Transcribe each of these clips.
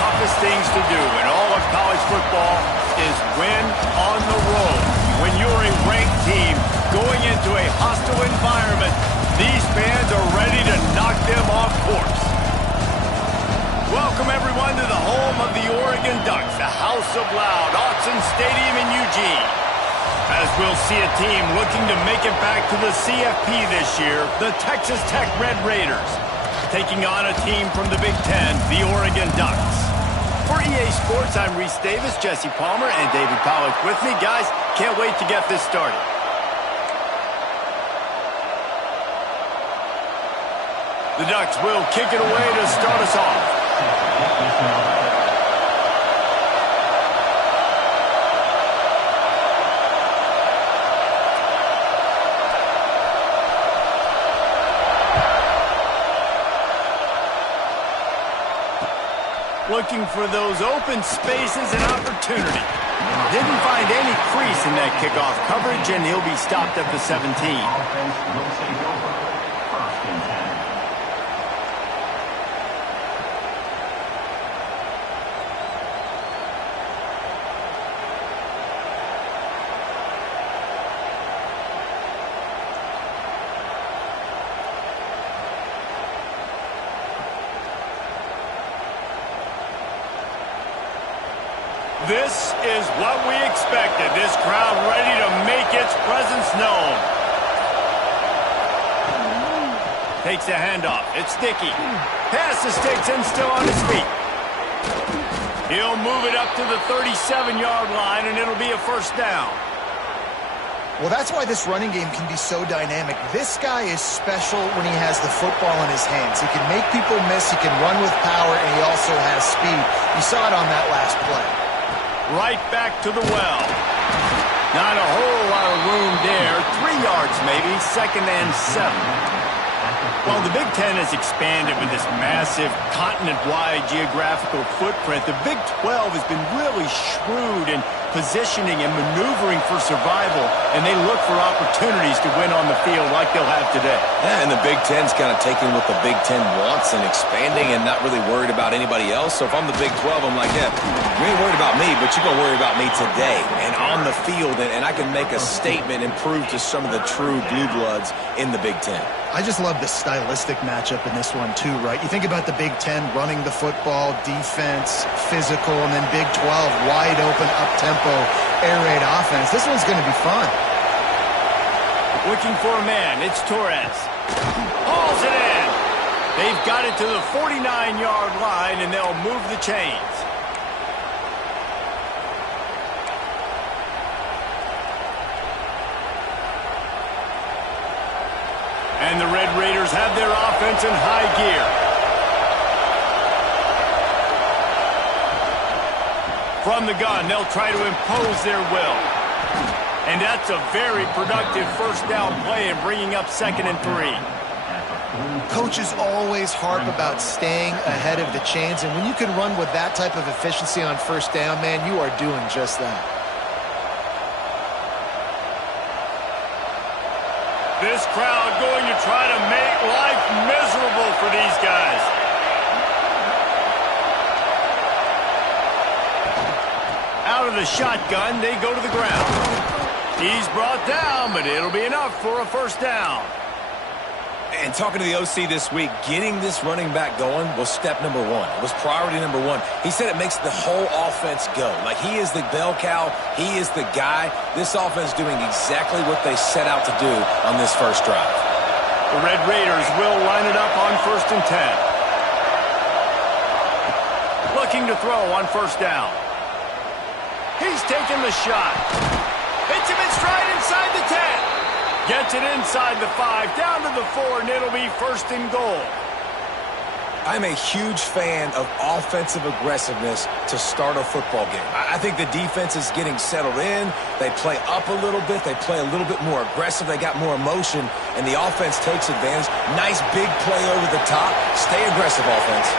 toughest things to do in all of college football is win on the road. When you're a ranked team going into a hostile environment, these fans are ready to knock them off course. Welcome, everyone, to the home of the Oregon Ducks, the House of Loud, Autzen Stadium in Eugene. As we'll see a team looking to make it back to the CFP this year, the Texas Tech Red Raiders, taking on a team from the Big Ten, the Oregon Ducks. For EA Sports, I'm Reese Davis, Jesse Palmer, and David Pollack with me. Guys, can't wait to get this started. The Ducks will kick it away to start us off. Looking for those open spaces and opportunity. Didn't find any crease in that kickoff coverage, and he'll be stopped at the 17. This is what we expected. This crowd ready to make its presence known. Takes a handoff. It's Dickey. Pass the sticks and still on his feet. He'll move it up to the 37-yard line, and it'll be a first down. Well, that's why this running game can be so dynamic. This guy is special when he has the football in his hands. He can make people miss. He can run with power, and he also has speed. You saw it on that last play. Right back to the well. Not a whole lot of room there. 3 yards maybe, 2nd and 7. Well, the Big Ten has expanded with this massive continent-wide geographical footprint. The Big 12 has been really shrewd in positioning and maneuvering for survival, and they look for opportunities to win on the field like they'll have today. Yeah, and the Big Ten's kind of taking what the Big Ten wants and expanding and not really worried about anybody else. So if I'm the Big 12, I'm like, yeah, you ain't worried about me, but you're going to worry about me today and on the field, and I can make a statement and prove to some of the true blue bloods in the Big Ten. I just love the stylistic matchup in this one, too, right? You think about the Big Ten running the football, defense, physical, and then Big 12, wide open, up-tempo, air raid offense. This one's going to be fun. Looking for a man. It's Torres. Hauls it in. They've got it to the 49-yard line, and they'll move the chains. And the Red Raiders have their offense in high gear. From the gun, they'll try to impose their will. And that's a very productive first down play and bringing up 2nd and 3. Coaches always harp about staying ahead of the chains, and when you can run with that type of efficiency on first down, man, you are doing just that. This crowd going to try to make life miserable for these guys. Out of the shotgun, they go to the ground. He's brought down, but it'll be enough for a first down. And talking to the OC this week, getting this running back going was step number 1. It was priority number 1. He said it makes the whole offense go. Like, he is the bell cow. He is the guy. This offense doing exactly what they set out to do on this first drive. The Red Raiders will line it up on 1st and 10. Looking to throw on first down. He's taking the shot. Hits him in stride inside the 10. Gets it inside the 5, down to the 4, and it'll be 1st and goal. I'm a huge fan of offensive aggressiveness to start a football game. I think the defense is getting settled in. They play up a little bit. They play a little bit more aggressive. They got more emotion, and the offense takes advantage. Nice big play over the top. Stay aggressive, offense.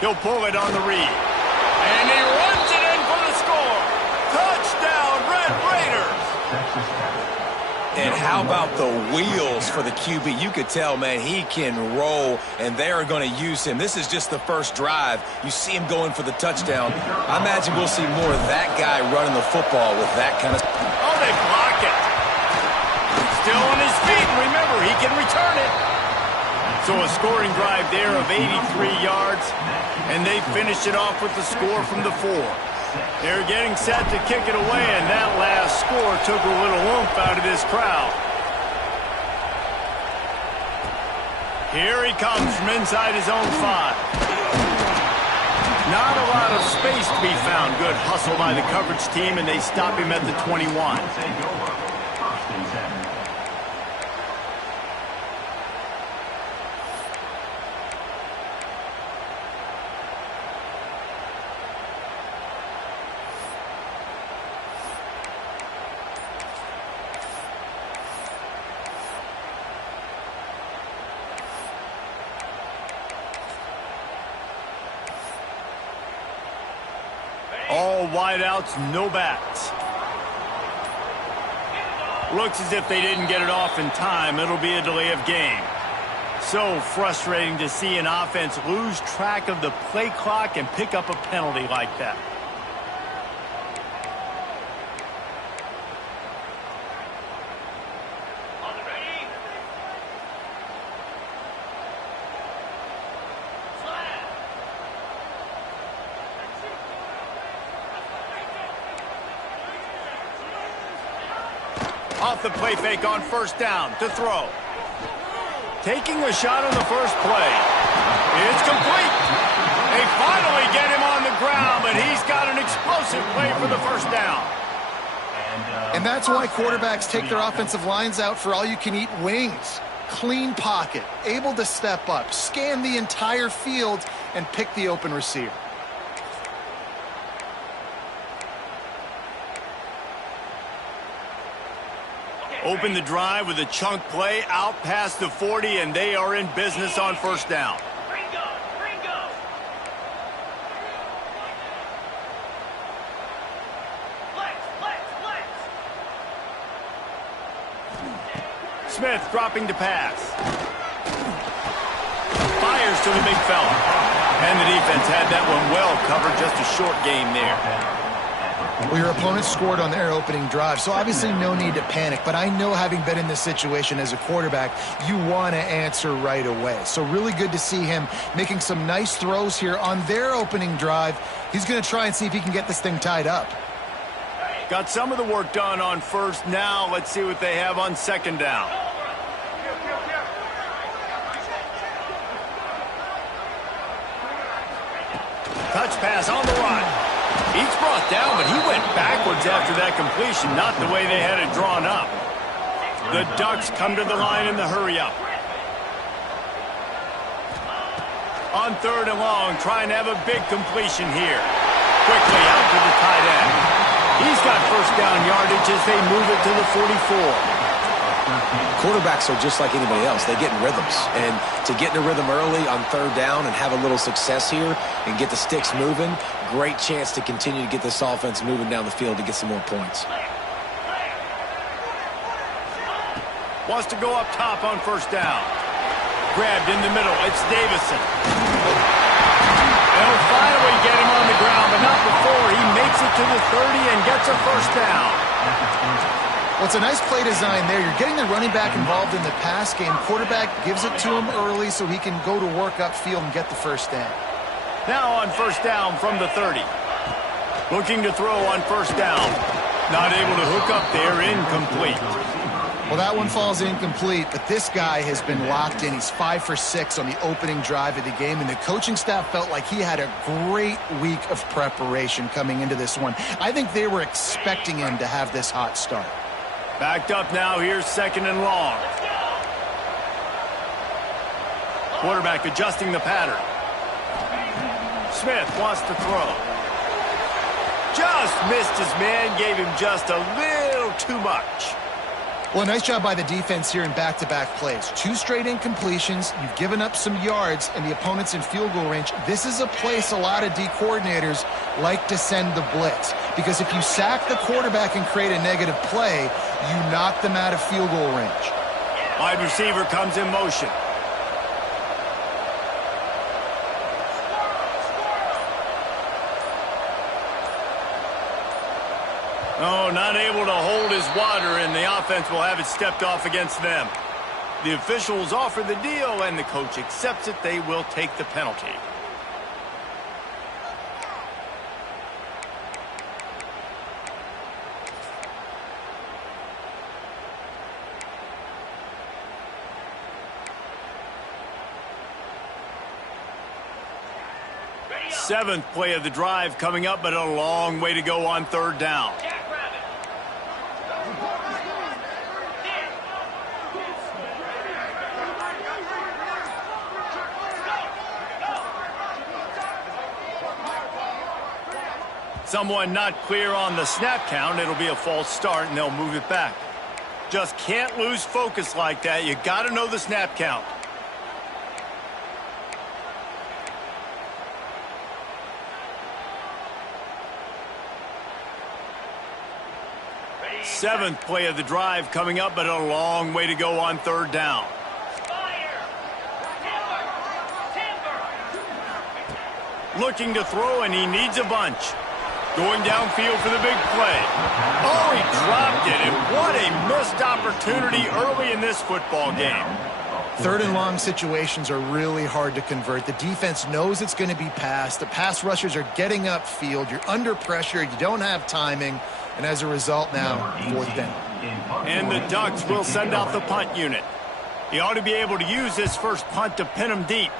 He'll pull it on the read. And he runs it in for the score. Touchdown, Red Raiders. And how about the wheels for the QB? You could tell, man, he can roll, and they are going to use him. This is just the first drive. You see him going for the touchdown. I imagine we'll see more of that guy running the football with that kind of... Oh, they block it. Still on his feet. Remember, he can return it. So a scoring drive there of 83 yards, and they finished it off with the score from the 4. They're getting set to kick it away, and that last score took a little oomph out of this crowd. Here he comes from inside his own 5. Not a lot of space to be found. Good hustle by the coverage team, and they stop him at the 21. All wideouts, no backs. Looks as if they didn't get it off in time. It'll be a delay of game. So frustrating to see an offense lose track of the play clock and pick up a penalty like that. Off the play fake on first down to throw. Taking a shot on the first play. It's complete. They finally get him on the ground, but he's got an explosive play for the first down. And that's why quarterbacks take their offensive lines out for all-you-can-eat wings. Clean pocket, able to step up, scan the entire field, and pick the open receiver. Open the drive with a chunk play out past the 40, and they are in business on first down. Smith dropping to pass. Fires to the big fella. And the defense had that one well covered, just a short game there. Well, your opponent scored on their opening drive, so obviously no need to panic. But I know, having been in this situation as a quarterback, you want to answer right away. So really good to see him making some nice throws here on their opening drive. He's going to try and see if he can get this thing tied up. Got some of the work done on first. Now let's see what they have on second down. Touch pass on the run. Each brought down, but he went backwards after that completion, not the way they had it drawn up. The Ducks come to the line in the hurry-up. On third and long, trying to have a big completion here. Quickly out to the tight end. He's got first down yardage as they move it to the 44. Quarterbacks are just like anybody else. They get in rhythms. And to get in a rhythm early on third down and have a little success here and get the sticks moving, great chance to continue to get this offense moving down the field to get some more points. Wants to go up top on first down. Grabbed in the middle. It's Davison. They'll finally get him on the ground, but not before he makes it to the 30 and gets a first down. Well, it's a nice play design there. You're getting the running back involved in the pass game. Quarterback gives it to him early so he can go to work upfield and get the first down. Now on first down from the 30. Looking to throw on first down. Not able to hook up there, incomplete. Well, that one falls incomplete, but this guy has been locked in. He's 5 for 6 on the opening drive of the game, and the coaching staff felt like he had a great week of preparation coming into this one. I think they were expecting him to have this hot start. Backed up now, here's second and long. Quarterback adjusting the pattern. Smith wants to throw. Just missed his man, gave him just a little too much. Well, nice job by the defense here in back-to-back plays. 2 straight incompletions, you've given up some yards, and the opponent's in field goal range. This is a place a lot of D coordinators like to send the blitz, because if you sack the quarterback and create a negative play, you knock them out of field goal range. Wide receiver comes in motion. Oh, not able to hold his water, and the offense will have it stepped off against them. The officials offer the deal, and the coach accepts it. They will take the penalty. Seventh play of the drive coming up, but a long way to go on third down. Someone not clear on the snap count. It'll be a false start, and they'll move it back. Just can't lose focus like that. You got to know the snap count. Seventh play of the drive coming up, but a long way to go on third down. Looking to throw, and he needs a bunch. Going downfield for the big play. Oh, he dropped it, and what a missed opportunity early in this football game. Third and long situations are really hard to convert. The defense knows it's going to be passed. The pass rushers are getting upfield. You're under pressure. You don't have timing. And as a result now, fourth down. And the Ducks will send out the punt unit. He ought to be able to use this first punt to pin him deep.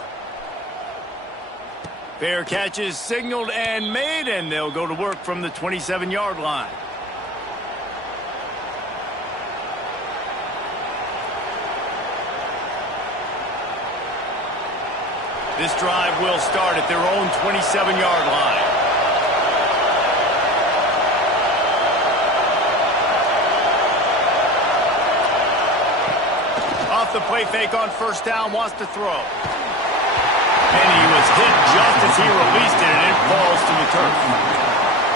Fair catch is signaled and made, and they'll go to work from the 27-yard line. This drive will start at their own 27-yard line. Off the play fake on first down, wants to throw. And he was hit just as he released it, and it falls to the turf.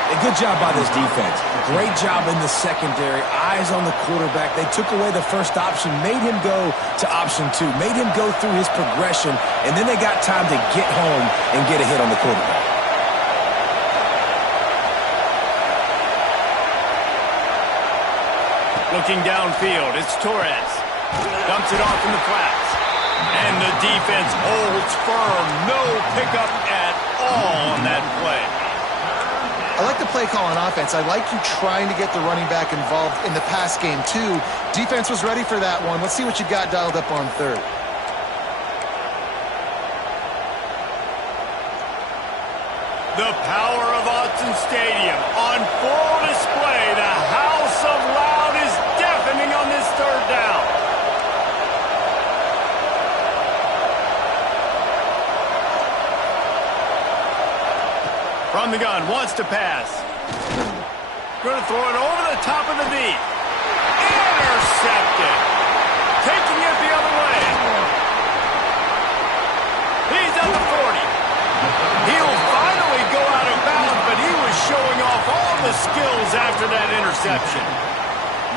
A good job by this defense. Great job in the secondary. Eyes on the quarterback. They took away the first option, made him go to option 2, made him go through his progression, and then they got time to get home and get a hit on the quarterback. Looking downfield, it's Torres. Dumps it off in the flats. And the defense holds firm. No pickup at all on that play. I like the play call on offense. I like you trying to get the running back involved in the pass game, too. Defense was ready for that one. Let's see what you got dialed up on third. The power of Autzen Stadium on full display. The house of loud is deafening on this third down. From the gun, wants to pass. Going to throw it over the top of the knee. Intercepted. Taking it the other way. He's at the 40. He'll finally go out of bounds, but he was showing off all the skills after that interception.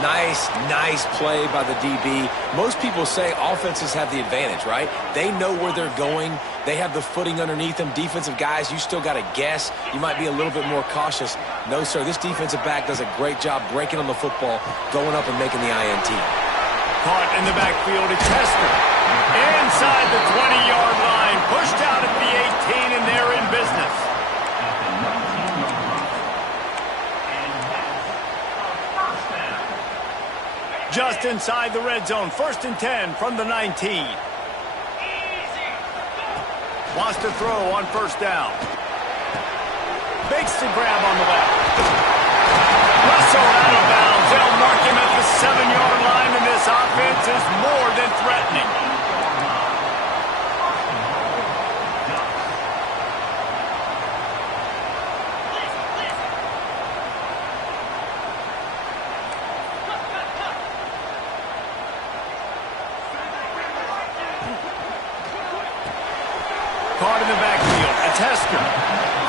Nice play by the DB. Most people say offenses have the advantage, right? They know where they're going. They have the footing underneath them. Defensive guys, you still got to guess. You might be a little bit more cautious. No, sir, this defensive back does a great job breaking on the football, going up and making the INT. Caught in the backfield at Chester. Inside the 20-yard line. Pushed out at the 18, and they're in business. Just inside the red zone. 1st and 10 from the 19. Wants to throw on first down. Makes the grab on the left. Russell out of bounds. They'll mark him at the 7-yard line, and this offense is more than threatening. tester.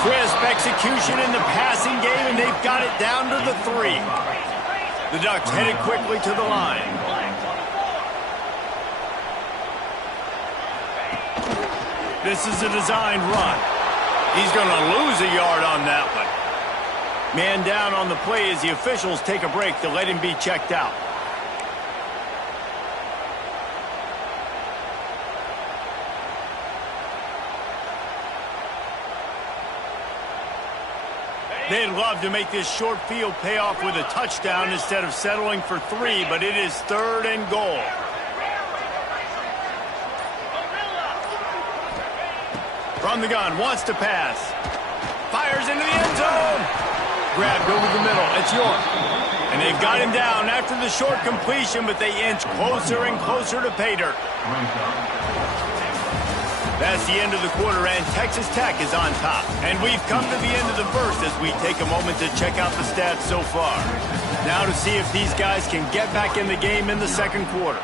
Crisp execution in the passing game, and they've got it down to the 3. The Ducks headed quickly to the line. This is a designed run. He's going to lose a yard on that one. Man down on the play as the officials take a break to let him be checked out. They'd love to make this short field pay off with a touchdown instead of settling for 3, but it is 3rd and goal. From the gun, wants to pass. Fires into the end zone. Grabbed over the middle. It's York. And they've got him down after the short completion, but they inch closer and closer to pay dirt. That's the end of the quarter, and Texas Tech is on top. And we've come to the end of the first as we take a moment to check out the stats so far. Now to see if these guys can get back in the game in the second quarter.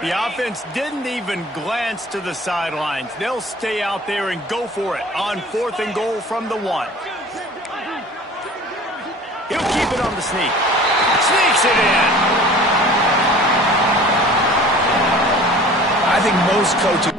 The offense didn't even glance to the sidelines. They'll stay out there and go for it on 4th and goal from the 1. He'll keep it on the sneak. Sneaks it in. I think most coaches...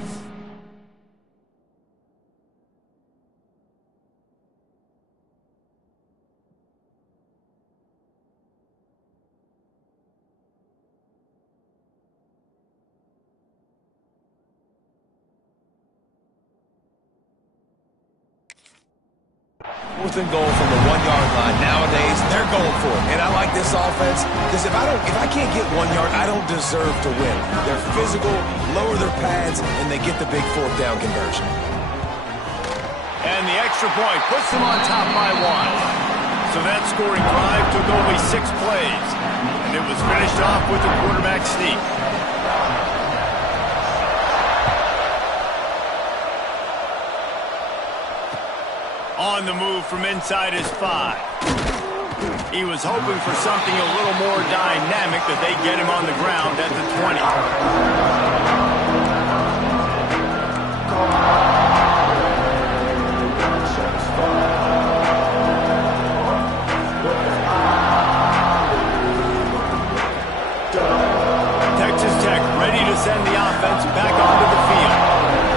Fourth and goal from the 1-yard line. Nowadays, they're going for it. And I like this offense because if I can't get 1 yard, I don't deserve to win. They're physical, lower their pads, and they get the big 4th down conversion. And the extra point puts them on top by 1. So that scoring drive took only 6 plays. And it was finished off with a quarterback sneak. On the move from inside his 5. He was hoping for something a little more dynamic, but they get him on the ground at the 20. Texas Tech ready to send the offense back onto the field.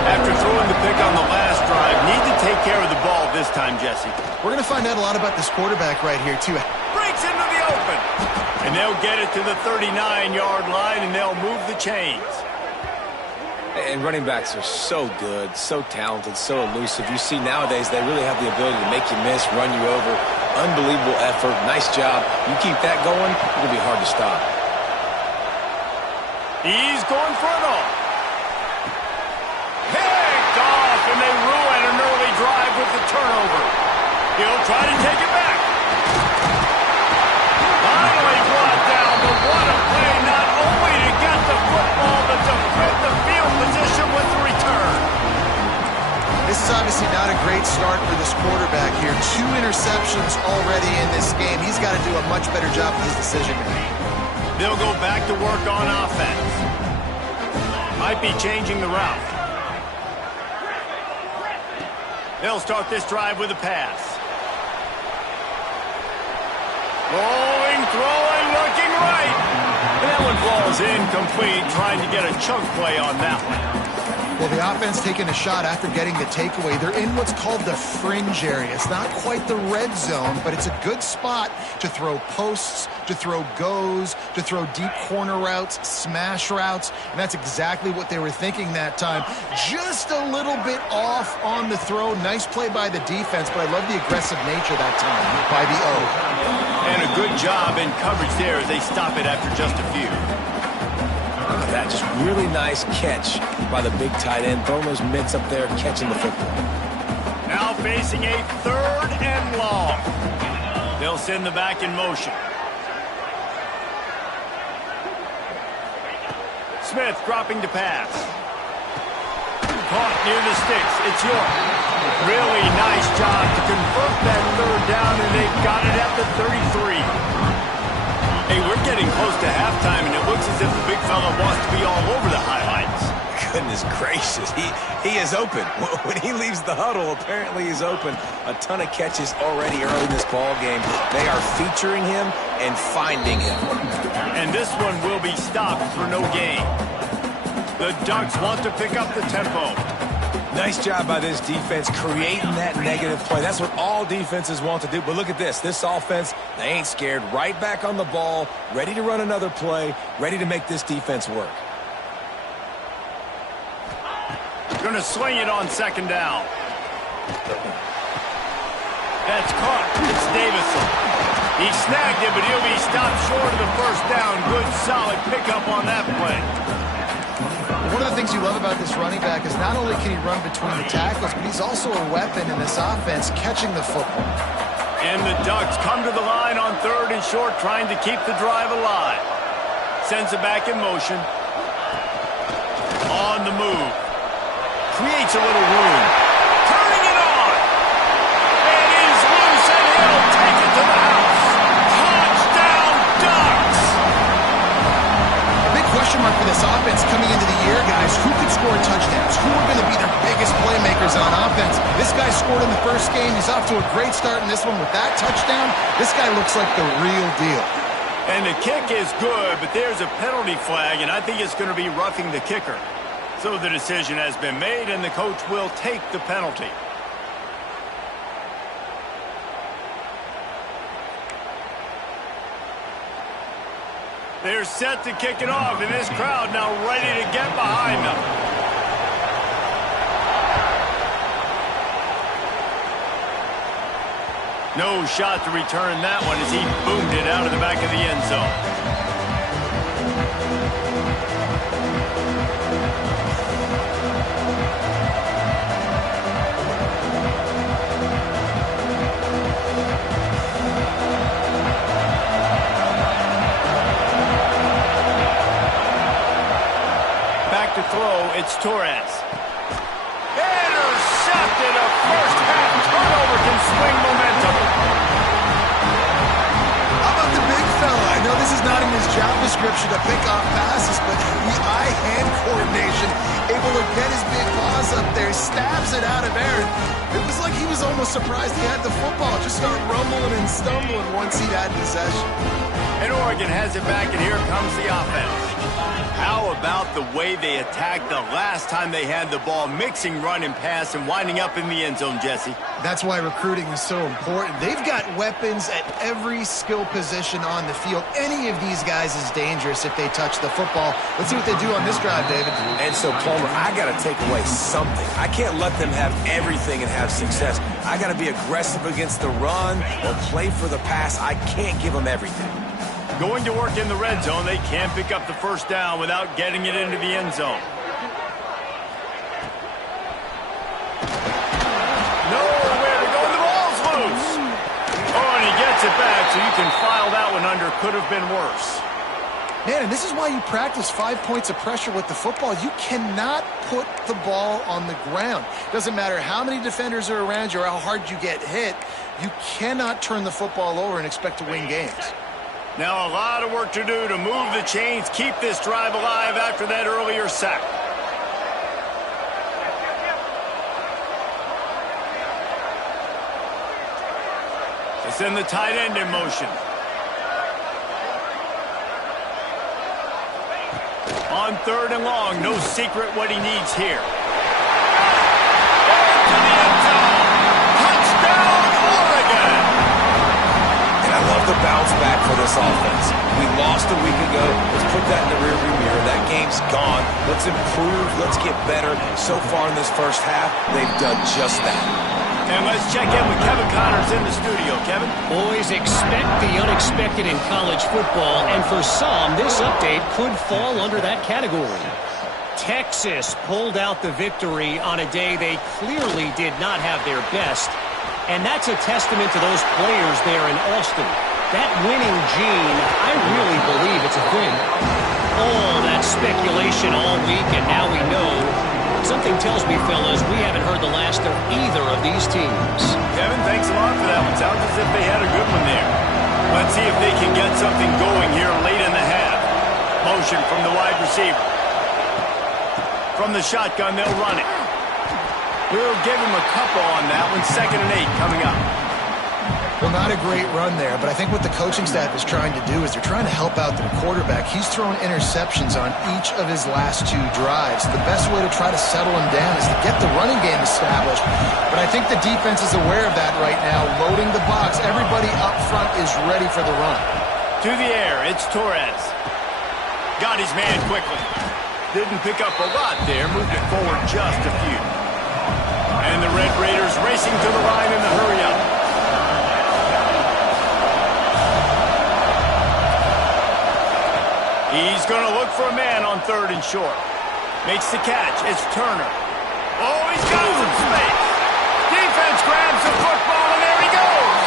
After throwing the pick on the last drive, need to take care of the ball this time, Jesse. We're going to find out a lot about this quarterback right here, too. Breaks into the open. And they'll get it to the 39-yard line, and they'll move the chains. And running backs are so good, so talented, so elusive. You see nowadays they really have the ability to make you miss, run you over. Unbelievable effort. Nice job. You keep that going, it'll be hard to stop. He's going for it all. Picked off, and they ruin an early drive with the turnover. He'll try to take it back. Finally brought down, but what a play, not only to get the football, but to fit the field position with the return. This is obviously not a great start for this quarterback here. 2 interceptions already in this game. He's got to do a much better job with his decision-making. They'll go back to work on offense. Might be changing the route. They'll start this drive with a pass. Rolling, throwing, looking right. And that one falls incomplete, trying to get a chunk play on that one. Well, the offense taking a shot after getting the takeaway. They're in what's called the fringe area. It's not quite the red zone, but it's a good spot to throw posts, to throw goes, to throw deep corner routes, smash routes, and that's exactly what they were thinking that time. Just a little bit off on the throw. Nice play by the defense, but I love the aggressive nature that time by the O. And a good job in coverage there as they stop it after just a few. Look at that, just really nice catch by the big tight end. Throwing those mitts up there, catching the football. Now facing a 3rd and long. They'll send the back in motion. Smith dropping to pass. caught near the sticks. It's York. Really nice job to convert that third down, and they've got it at the 33. Hey, we're getting close to halftime, and it looks as if the big fella wants to be all over the highlights. Goodness gracious, he is open. When he leaves the huddle, apparently he's open. A ton of catches already early in this ball game. They are featuring him and finding him. And this one will be stopped for no gain. The Ducks want to pick up the tempo. Nice job by this defense creating that negative play. That's what all defenses want to do. But look at this. This offense, they ain't scared. Right back on the ball, ready to run another play, ready to make this defense work. Going to swing it on second down. That's caught. It's Davison. He snagged it, but he'll be stopped short of the first down. Good, solid pickup on that play. One of the things you love about this running back is not only can he run between the tackles, but he's also a weapon in this offense catching the football. And the Ducks come to the line on third and short, trying to keep the drive alive. Sends it back in motion. On the move. Creates a little room. Turning it on. And he's loose, and he'll take it to the house. Touchdown, Ducks! A big question mark for this offense coming into the year, guys. Who could score touchdowns? Who are going to be their biggest playmakers on offense? This guy scored in the first game. He's off to a great start in this one with that touchdown. This guy looks like the real deal. And the kick is good, but there's a penalty flag, and I think it's going to be roughing the kicker. So the decision has been made, and the coach will take the penalty. They're set to kick it off, and this crowd now ready to get behind them. No shot to return that one as he boomed it out of the back of the end zone. To throw, it's Torres. Intercepted. A first half turnover can swing momentum. How about the big fella? I know this is not in his job description to pick off passes, but the eye-hand coordination, able to get his big paws up there, stabs it out of Aaron. It was like he was almost surprised he had the football. Just start rumbling and stumbling once he had possession. And Oregon has it back, and here comes the offense. How about the way they attacked the last time they had the ball, mixing run and pass and winding up in the end zone, Jesse? That's why recruiting is so important. They've got weapons at every skill position on the field. Any of these guys is dangerous if they touch the football. Let's see what they do on this drive, David. And so, Palmer, I got to take away something. I can't let them have everything and have success. I got to be aggressive against the run or play for the pass. I can't give them everything. Going to work in the red zone, they can't pick up the first down without getting it into the end zone. Nowhere to go, the ball's loose. Oh, and he gets it back, so you can file that one under. Could have been worse. Man, and this is why you practice 5 points of pressure with the football. You cannot put the ball on the ground. Doesn't matter how many defenders are around you or how hard you get hit. You cannot turn the football over and expect to win games. Now a lot of work to do to move the chains, keep this drive alive after that earlier sack. They send the tight end in motion. On third and long, no secret what he needs here. To the end zone. Touchdown, Oregon! I love the bounce back for this offense. We lost a week ago. Let's put that in the rearview mirror. That game's gone. Let's improve. Let's get better. So far in this first half, they've done just that. And let's check in with Kevin Connors in the studio. Kevin? Boys, expect the unexpected in college football, and for some, this update could fall under that category. Texas pulled out the victory on a day they clearly did not have their best. And that's a testament to those players there in Austin. That winning gene, I really believe it's a thing. All that speculation all week, and now we know Something tells me, fellas, we haven't heard the last of either of these teams. Kevin, thanks a lot for that one. Sounds as if they had a good one there. Let's see if they can get something going here late in the half. Motion from the wide receiver. From the shotgun, they'll run it. We'll give him a couple on that one. 2nd and 8 coming up. Well, not a great run there, but I think what the coaching staff is trying to do is they're trying to help out the quarterback. He's thrown interceptions on each of his last 2 drives. The best way to try to settle him down is to get the running game established. But I think the defense is aware of that right now, loading the box. Everybody up front is ready for the run. To the air, it's Torres. Got his man quickly. Didn't pick up a lot there, moved it forward just a few. And the Red Raiders racing to the line in the hurry-up. He's going to look for a man on 3rd and short. Makes the catch. It's Turner. Oh, he's got some space. Defense grabs the football, and there he goes.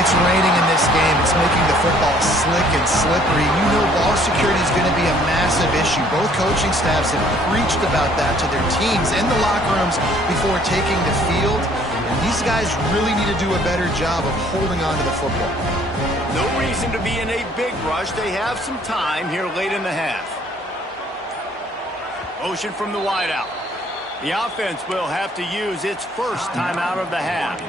It's raining in this game. It's making the football slick and slippery. You know ball security is going to be a massive issue. Both coaching staffs have preached about that to their teams in the locker rooms before taking the field. And these guys really need to do a better job of holding on to the football. No reason to be in a big rush. They have some time here late in the half. Motion from the wideout. The offense will have to use its first timeout of the half.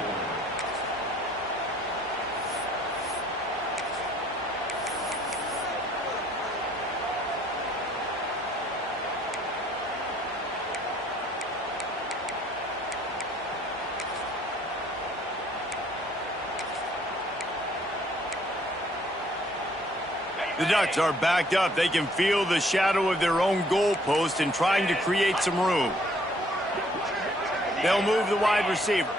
The Ducks are backed up. They can feel the shadow of their own goalpost and trying to create some room. They'll move the wide receiver.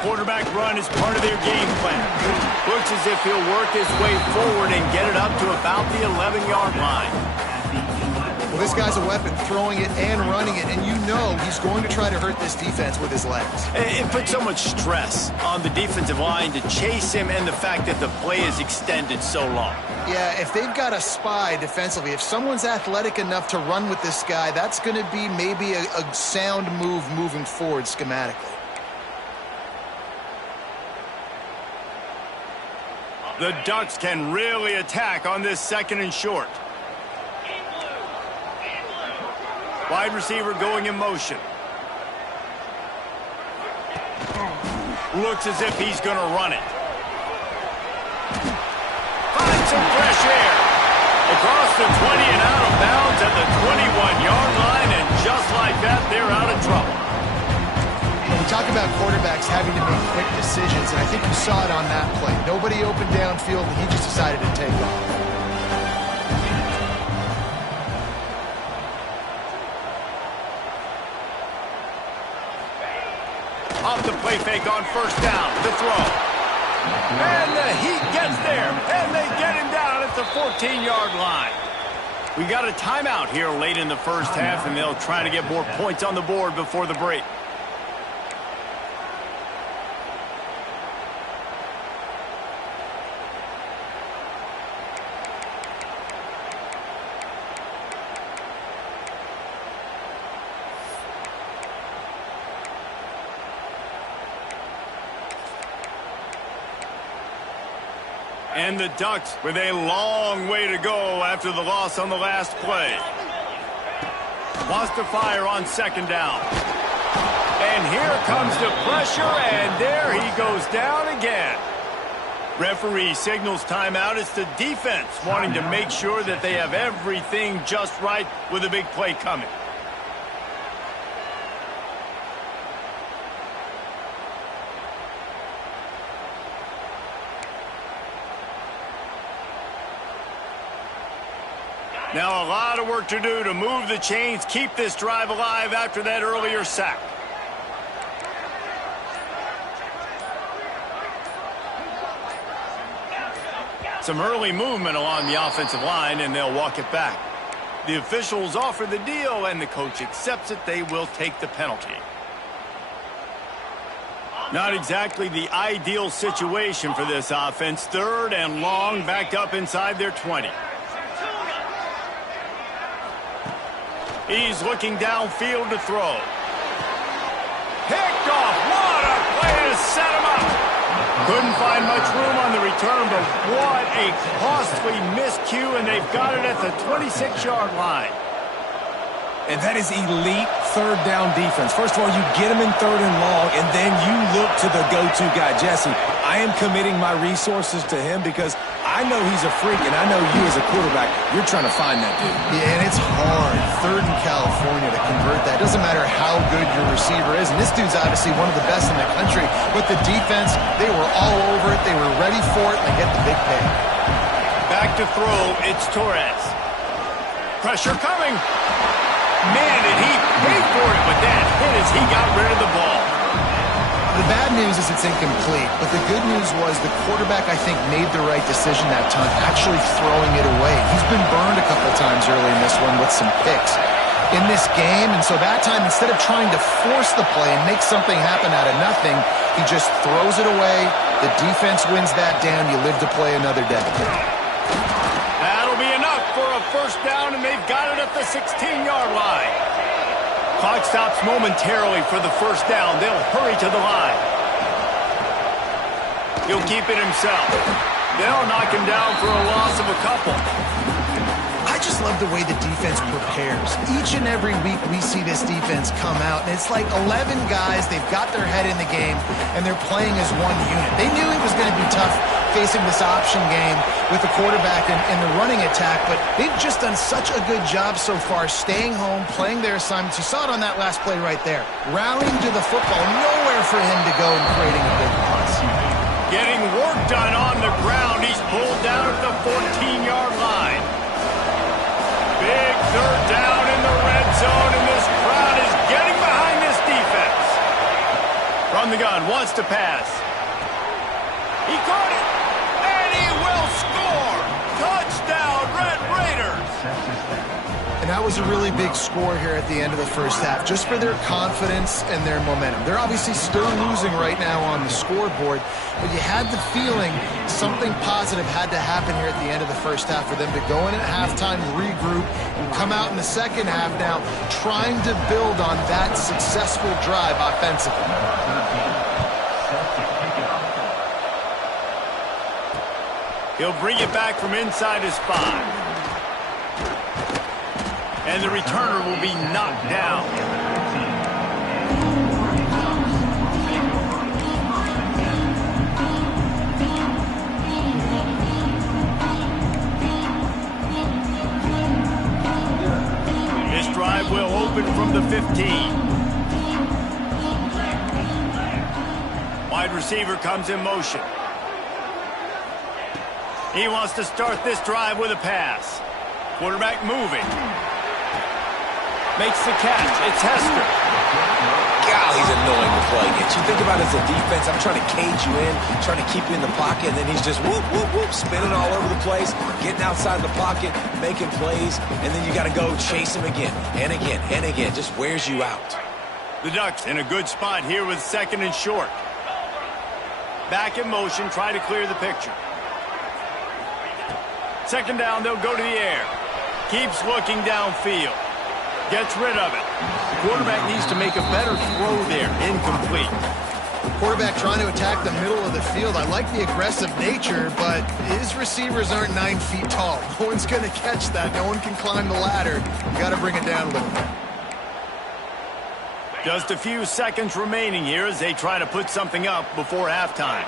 Quarterback run is part of their game plan. Looks as if he'll work his way forward and get it up to about the 11-yard line. Well, this guy's a weapon, throwing it and running it, and you know he's going to try to hurt this defense with his legs. It puts so much stress on the defensive line to chase him and the fact that the play is extended so long. Yeah, if they've got a spy defensively, if someone's athletic enough to run with this guy, that's going to be maybe a sound move moving forward schematically. The Ducks can really attack on this 2nd and short. Wide receiver going in motion. Looks as if he's going to run it. Finds some fresh air. Across the 20 and out of bounds at the 21-yard line, and just like that, they're out of trouble. When we talk about quarterbacks having to make quick decisions, and I think you saw it on that play. Nobody opened downfield, and he just decided to take off. Off the play fake on 1st down. The throw. And the Heat gets there. And they get him down at the 14-yard line. We got a timeout here late in the first half, and they'll try to get more points on the board before the break. And the Ducks with a long way to go after the loss on the last play. Wants to fire on 2nd down. And here comes the pressure, and there he goes down again. Referee signals timeout. It's the defense wanting to make sure that they have everything just right with a big play coming. Now a lot of work to do to move the chains, keep this drive alive after that earlier sack. Some early movement along the offensive line, and they'll walk it back. The officials offer the deal, and the coach accepts it. They will take the penalty. Not exactly the ideal situation for this offense. 3rd and long, backed up inside their 20. He's looking downfield to throw. Picked off. What a play to set him up. Couldn't find much room on the return, but what a costly miscue, and they've got it at the 26-yard line. And that is elite third down defense. First of all, you get him in third and long, and then you look to the go-to guy, Jesse. I am committing my resources to him because I know he's a freak, and I know you as a quarterback, you're trying to find that dude. Yeah, and it's hard, third in California, to convert that. It doesn't matter how good your receiver is, and this dude's obviously one of the best in the country, but the defense, they were all over it, they were ready for it, and they get the big pay. Back to throw, it's Torres. Pressure coming. Man, did he pay for it with that hit as he got rid of the ball. The bad news is it's incomplete, but the good news was the quarterback, I think, made the right decision that time, actually throwing it away. He's been burned a couple times early in this one with some picks in this game, and so that time, instead of trying to force the play and make something happen out of nothing, he just throws it away. The defense wins that down. You live to play another day. That'll be enough for a first down, and they've got it at the 16-yard line. Clock stops momentarily for the first down. They'll hurry to the line. He'll keep it himself. They'll knock him down for a loss of a couple. I just love the way the defense prepares. Each and every week we see this defense come out, and it's like 11 guys, they've got their head in the game, and they're playing as one unit. They knew it was going to be tough facing this option game with the quarterback and the running attack, but they've just done such a good job so far staying home, playing their assignments. You saw it on that last play right there. Rallying to the football, nowhere for him to go and creating a big pass. Getting work done on the ground. He's pulled down at the 14-yard line. Big third down in the red zone, and this crowd is getting behind this defense. From the gun, wants to pass. He caught it, and he will score. Touchdown, Red Raiders. And that was a really big score here at the end of the first half, just for their confidence and their momentum. They're obviously still losing right now on the scoreboard, but you had the feeling something positive had to happen here at the end of the first half for them to go in at halftime, regroup, and come out in the second half now trying to build on that successful drive offensively. He'll bring it back from inside his 5. And the returner will be knocked down. This drive will open from the 15. Wide receiver comes in motion. He wants to start this drive with a pass. Quarterback moving. Makes the catch. It's Hester. God, he's annoying to play against. You think about it as a defense, I'm trying to cage you in, trying to keep you in the pocket, and then he's just whoop, whoop, whoop, spinning all over the place, getting outside the pocket, making plays, and then you got to go chase him again and again and again. Just wears you out. The Ducks in a good spot here with second and short. Back in motion, try to clear the picture. Second down, they'll go to the air. Keeps looking downfield. Gets rid of it. The quarterback needs to make a better throw there. Incomplete. Quarterback trying to attack the middle of the field. I like the aggressive nature, but his receivers aren't 9 feet tall. No one's going to catch that. No one can climb the ladder. You got to bring it down a little bit. Just a few seconds remaining here as they try to put something up before halftime.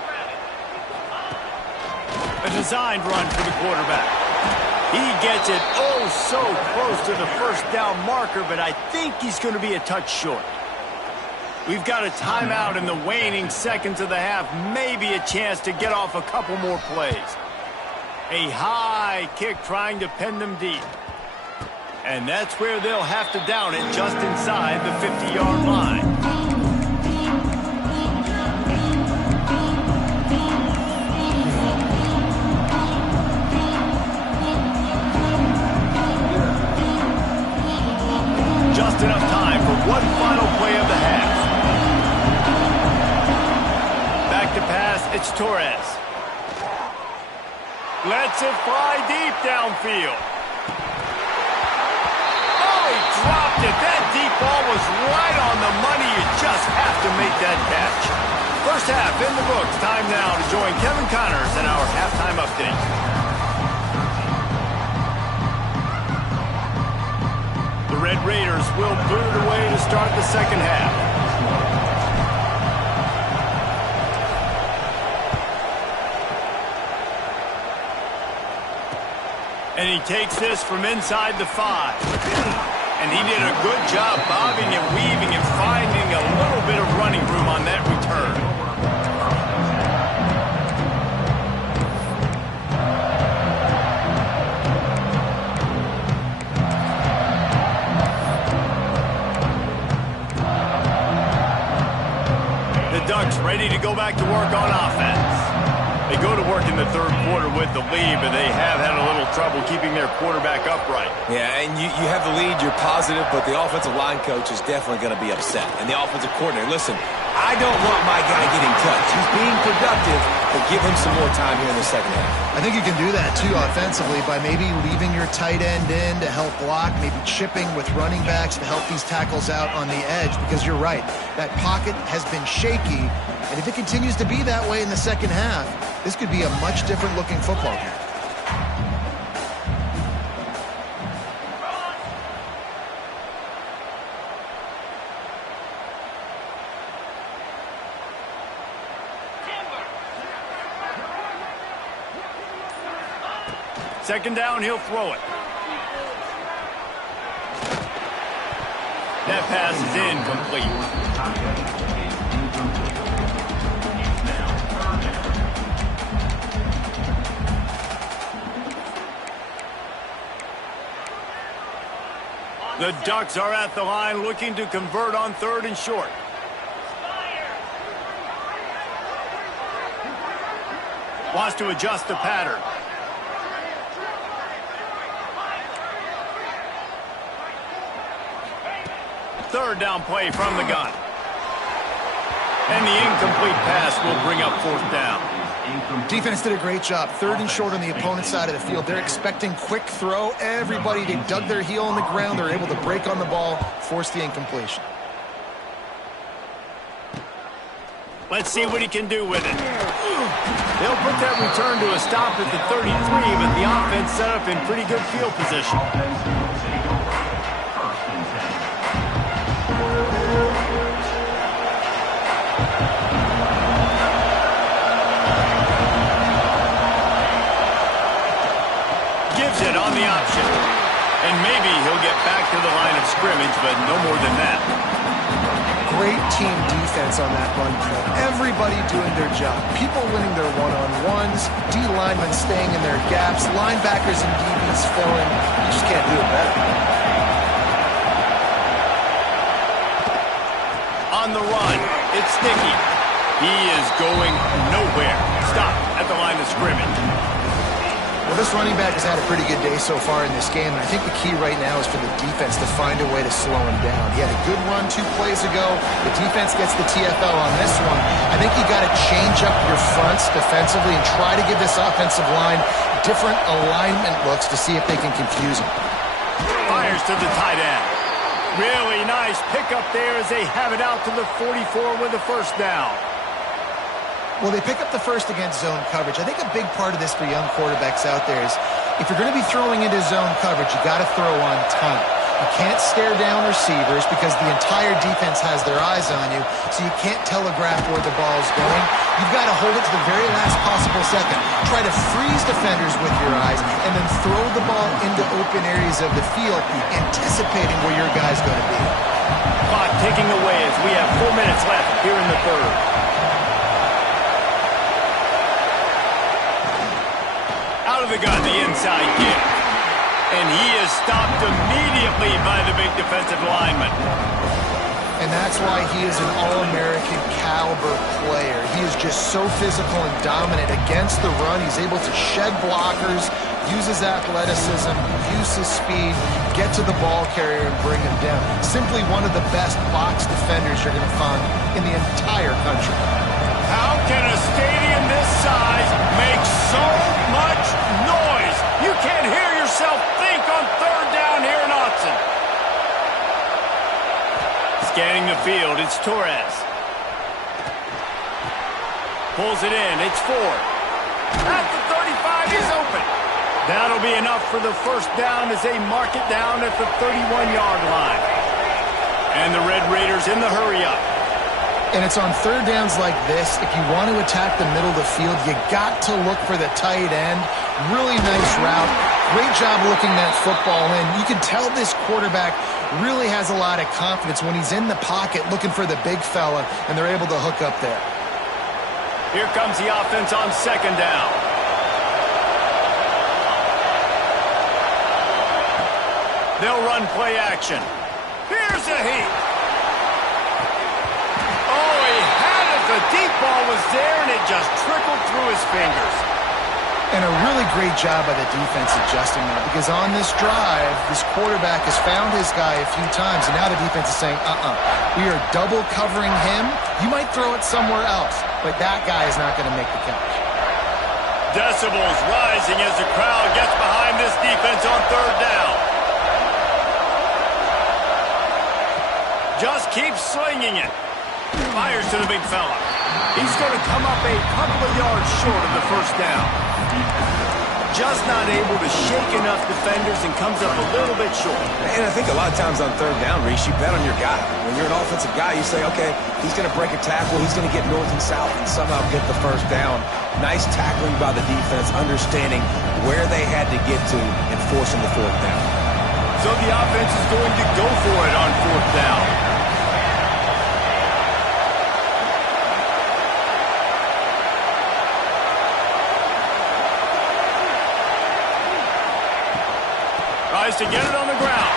A designed run for the quarterback. He gets it oh so close to the first down marker, but I think he's going to be a touch short. We've got a timeout in the waning seconds of the half. Maybe a chance to get off a couple more plays. A high kick trying to pin them deep. And that's where they'll have to down it just inside the 50-yard line. Just enough time for one final play of the half. Back to pass, it's Torres. Lets it fly deep downfield. Oh, he dropped it. That deep ball was right on the money. You just have to make that catch. First half in the books. Time now to join Kevin Connors in our halftime update. The Red Raiders will boot it away to start the second half. And he takes this from inside the 5. And he did a good job bobbing and weaving and finding a little bit of running room on that return. The Ducks ready to go back to work on offense. They go to work in the third quarter with the lead, but they have had a little trouble keeping their quarterback upright. Yeah, and you have the lead, you're positive, but the offensive line coach is definitely going to be upset. And the offensive coordinator, listen, I don't want my guy getting touched. He's being productive, but give him some more time here in the second half. I think you can do that, too, offensively, by maybe leaving your tight end in to help block, maybe chipping with running backs to help these tackles out on the edge, because you're right. That pocket has been shaky, and if it continues to be that way in the second half, this could be a much different-looking football game. Second down, he'll throw it. That pass is incomplete. The Ducks are at the line looking to convert on 3rd and short. Wants to adjust the pattern. Third down play from the gun. And the incomplete pass will bring up 4th down. Defense did a great job. 3rd and short on the opponent's side of the field. They're expecting quick throw. Everybody, they dug their heel on the ground. They're able to break on the ball, force the incompletion. Let's see what he can do with it. They'll put that return to a stop at the 33, but the offense set up in pretty good field position. Gives it on the option. And maybe he'll get back to the line of scrimmage, but no more than that. Great team defense on that run play. Everybody doing their job. People winning their one-on-ones, D linemen staying in their gaps, linebackers and DBs filling. You just can't do it better. On the run, it's Sticky. He is going nowhere. Stop at the line of scrimmage. Well, this running back has had a pretty good day so far in this game, and I think the key right now is for the defense to find a way to slow him down. He had a good run 2 plays ago. The defense gets the TFL on this one. I think you got to change up your fronts defensively and try to give this offensive line different alignment looks to see if they can confuse him. Fires to the tight end. Really nice pickup there as they have it out to the 44 with the 1st down. Well, they pick up the first against zone coverage. I think a big part of this for young quarterbacks out there is if you're going to be throwing into zone coverage, you got to throw on time. You can't stare down receivers because the entire defense has their eyes on you, so you can't telegraph where the ball's going. You've got to hold it to the very last possible second. Try to freeze defenders with your eyes and then throw the ball into open areas of the field, anticipating where your guy's going to be. Clock ticking away as we have 4 minutes left here in the 3rd. Out of the gun, the inside kick. And he is stopped immediately by the big defensive lineman. And that's why he is an All-American caliber player. He is just so physical and dominant against the run. He's able to shed blockers, use his athleticism, use his speed, get to the ball carrier and bring him down. Simply one of the best box defenders you're going to find in the entire country. How can a stadium this size make so much noise? You can't hear yourself think on 3rd down here in Autzen. field. It's Torres. Pulls it in. It's Ford. At the 35, he's open. That'll be enough for the first down as they mark it down at the 31-yard line. And the Red Raiders in the hurry-up. And it's on third downs like this. If you want to attack the middle of the field, you got to look for the tight end. Really nice route. Great job looking that football in. You can tell this quarterback really has a lot of confidence when he's in the pocket looking for the big fella, and they're able to hook up there. Here comes the offense on second down. They'll run play action. Here's a heat. Oh, he had it. The deep ball was there, and it just trickled through his fingers. And a really great job by the defense adjusting that, because on this drive, this quarterback has found his guy a few times, and now the defense is saying, we are double covering him. You might throw it somewhere else, but that guy is not going to make the catch. Decibels rising as the crowd gets behind this defense on third down. Just keeps slinging it. Fires to the big fella. He's going to come up a couple of yards short of the first down. Just not able to shake enough defenders and comes up a little bit short. And I think a lot of times on third down, Reese, you bet on your guy. When you're an offensive guy, you say, okay, he's going to break a tackle, he's going to get north and south and somehow get the first down. Nice tackling by the defense, understanding where they had to get to and forcing the fourth down. So the offense is going to go for it on fourth down. Tries to get it on the ground.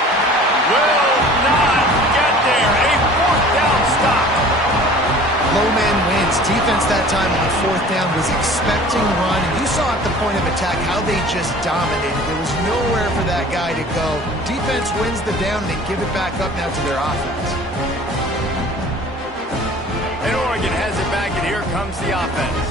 Will not get there. A fourth down stop. Low man wins. Defense that time on the fourth down was expecting run. And you saw at the point of attack how they just dominated. There was nowhere for that guy to go. Defense wins the down, and they give it back up now to their offense. And Oregon has it back, and here comes the offense.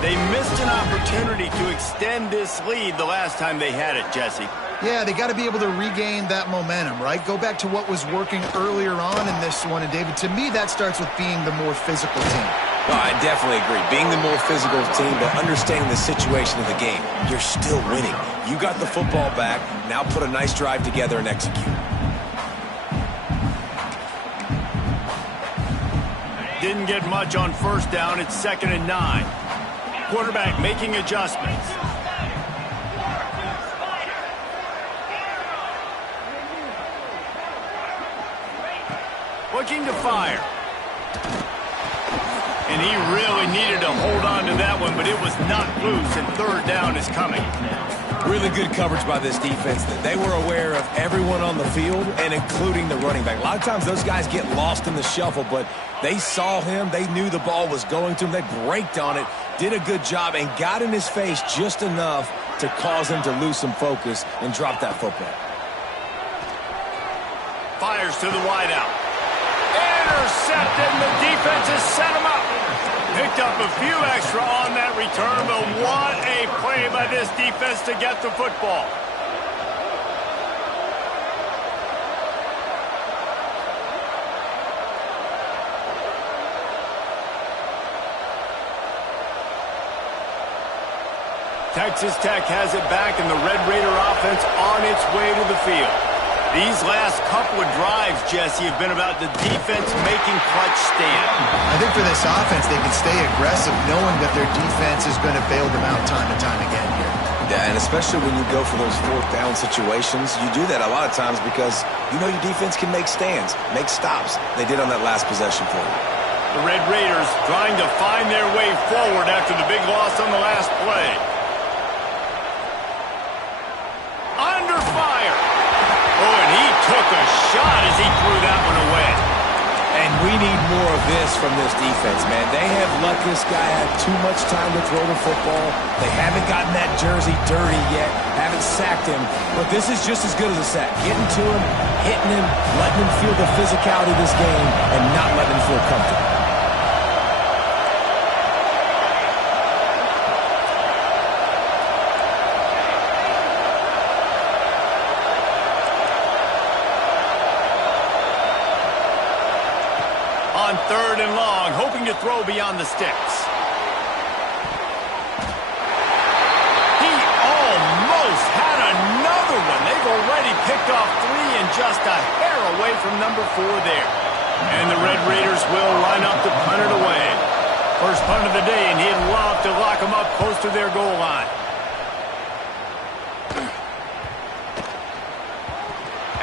They missed an opportunity to extend this lead the last time they had it, Jesse. Yeah, they got to be able to regain that momentum, right? Go back to what was working earlier on in this one. And, David, to me, that starts with being the more physical team. Well, I definitely agree. Being the more physical team, but understanding the situation of the game. You're still winning. You got the football back. Now put a nice drive together and execute. Didn't get much on first down. It's 2nd and 9. Quarterback making adjustments. Looking to fire. And he really needed to hold on to that one, but it was not loose, and third down is coming. Really good coverage by this defense. They were aware of everyone on the field, and including the running back. A lot of times those guys get lost in the shuffle, but they saw him. They knew the ball was going to him. They braked on it, did a good job, and got in his face just enough to cause him to lose some focus and drop that football. Fires to the wideout. Intercepted, and the defense has set him up. Picked up a few extra on that return, but what a play by this defense to get the football. Texas Tech has it back, and the Red Raider offense on its way to the field. These last couple of drives, Jesse, have been about the defense making clutch stand. I think for this offense, they can stay aggressive knowing that their defense is going to bail them out time and time again here. Yeah, and especially when you go for those fourth down situations, you do that a lot of times because you know your defense can make stands, make stops. They did on that last possession for you. The Red Raiders trying to find their way forward after the big loss on the last play. Under fire. Oh, and he took a shot as he threw that one away. And we need more of this from this defense, man. They have let this guy have too much time to throw the football. They haven't gotten that jersey dirty yet, haven't sacked him. But this is just as good as a sack. Getting to him, hitting him, letting him feel the physicality of this game, and not letting him feel comfortable. to throw beyond the sticks. He almost had another one. They've already picked off 3 and just a hair away from number 4 there. And the Red Raiders will line up to punt it away. First punt of the day, and he'd love to lock them up close to their goal line.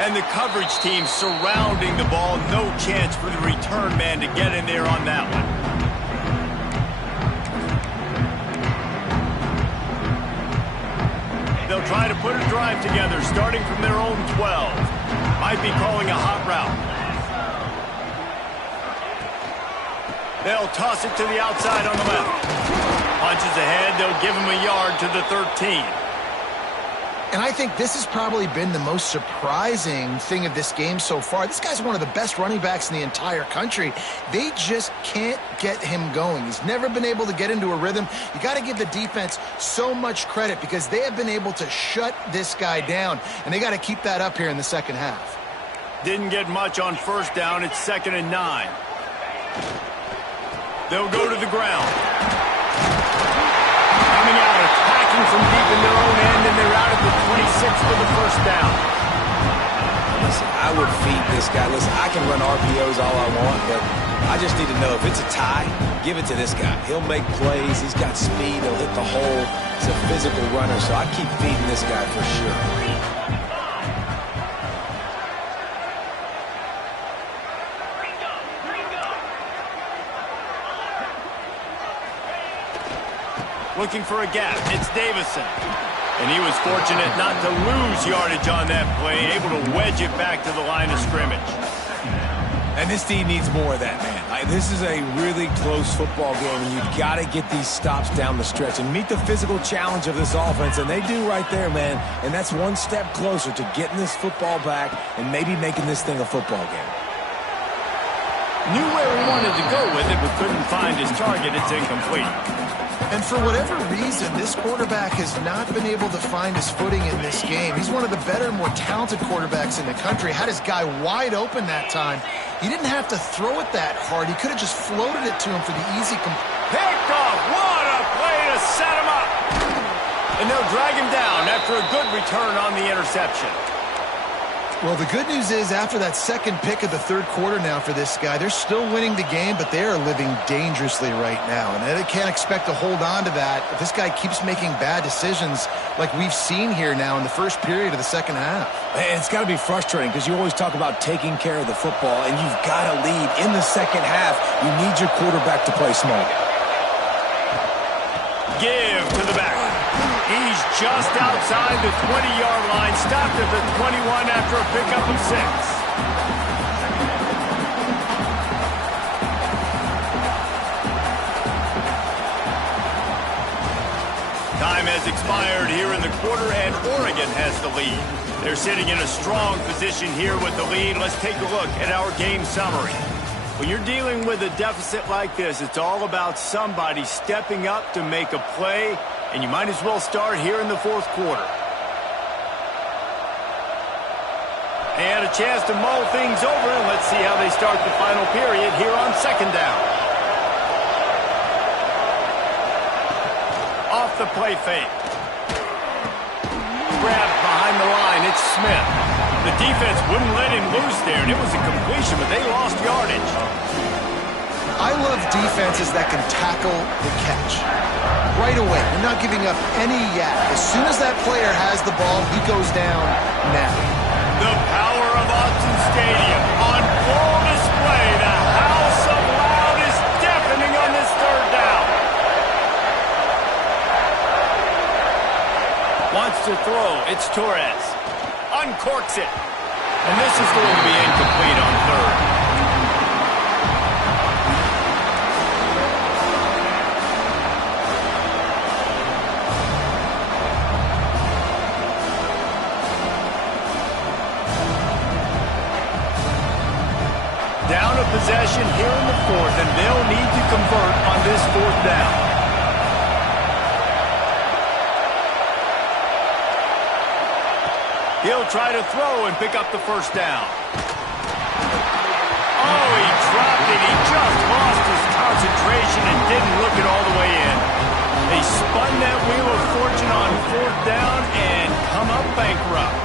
And the coverage team surrounding the ball. No chance for the return man to get in there on that one. They'll try to put a drive together, starting from their own 12. Might be calling a hot route. They'll toss it to the outside on the left. Punches ahead. They'll give him a yard to the 13. And I think this has probably been the most surprising thing of this game so far. This guy's one of the best running backs in the entire country. They just can't get him going. He's never been able to get into a rhythm. You got to give the defense so much credit because they have been able to shut this guy down, and they got to keep that up here in the second half. Didn't get much on first down. It's 2nd and 9. They'll go to the ground. Coming out, attacking from deep in their own end, and they're out at the 26 for the first down. Listen, I would feed this guy. Listen, I can run RPOs all I want, but I just need to know if it's a tie, give it to this guy. He'll make plays. He's got speed. He'll hit the hole. He's a physical runner, so I keep feeding this guy for sure. Looking for a gap. It's Davison. And he was fortunate not to lose yardage on that play, able to wedge it back to the line of scrimmage. And this team needs more of that, man. This is a really close football game, and you've got to get these stops down the stretch and meet the physical challenge of this offense, and they do right there, man. And that's one step closer to getting this football back and maybe making this thing a football game. Knew where he wanted to go with it, but couldn't find his target. It's incomplete. And for whatever reason, this quarterback has not been able to find his footing in this game. He's one of the better, more talented quarterbacks in the country. Had his guy wide open that time. He didn't have to throw it that hard. He could have just floated it to him for the easy picked off. What a play to set him up. And they'll drag him down after a good return on the interception. Well, the good news is after that second pick of the third quarter now for this guy, they're still winning the game, but they are living dangerously right now. And they can't expect to hold on to that if this guy keeps making bad decisions like we've seen here now in the first period of the second half. And it's got to be frustrating because you always talk about taking care of the football, and you've got to lead in the second half. You need your quarterback to play smart. Give to the back. He's just outside the 20-yard line, stopped at the 21 after a pickup of 6. Time has expired here in the quarter, and Oregon has the lead. They're sitting in a strong position here with the lead. Let's take a look at our game summary. When you're dealing with a deficit like this, it's all about somebody stepping up to make a play, and you might as well start here in the fourth quarter. They had a chance to mull things over, and let's see how they start the final period here on second down. Off the play fake. Grabbed behind the line, it's Smith. The defense wouldn't let him loose there, and it was a completion, but they lost yardage. I love defenses that can tackle the catch. Right away, they're not giving up any yak. As soon as that player has the ball, he goes down now. The power of Autzen Stadium on full display. The house of loud is deafening on this third down. Wants to throw. It's Torres. Uncorks it. And this is going to be incomplete on third. Down a possession here in the fourth, and they'll need to convert on this fourth down. He'll try to throw and pick up the first down. Oh, he dropped it. He just lost his concentration and didn't look it all the way in. They spun that wheel of fortune on 4th down and come up bankrupt.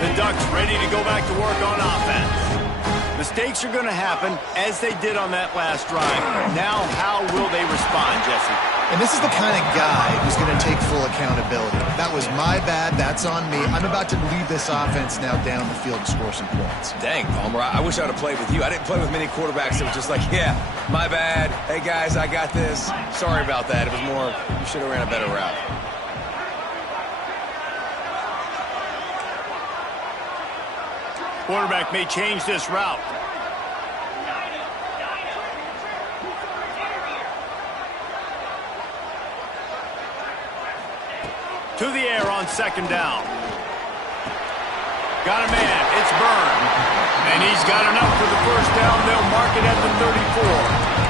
The Ducks ready to go back to work on offense. Mistakes are going to happen, as they did on that last drive. Now, how will they respond, Jesse? And this is the kind of guy who's going to take full accountability. That was my bad. That's on me. I'm about to lead this offense now down the field and score some points. Dang, Palmer, I wish I would have played with you. I didn't play with many quarterbacks that were just like, yeah, my bad. Hey, guys, I got this. Sorry about that. It was more, you should have ran a better route. Quarterback may change this route. To the air on 2nd down. Got a man. It's Byrne. And he's got enough for the 1st down. They'll mark it at the 34.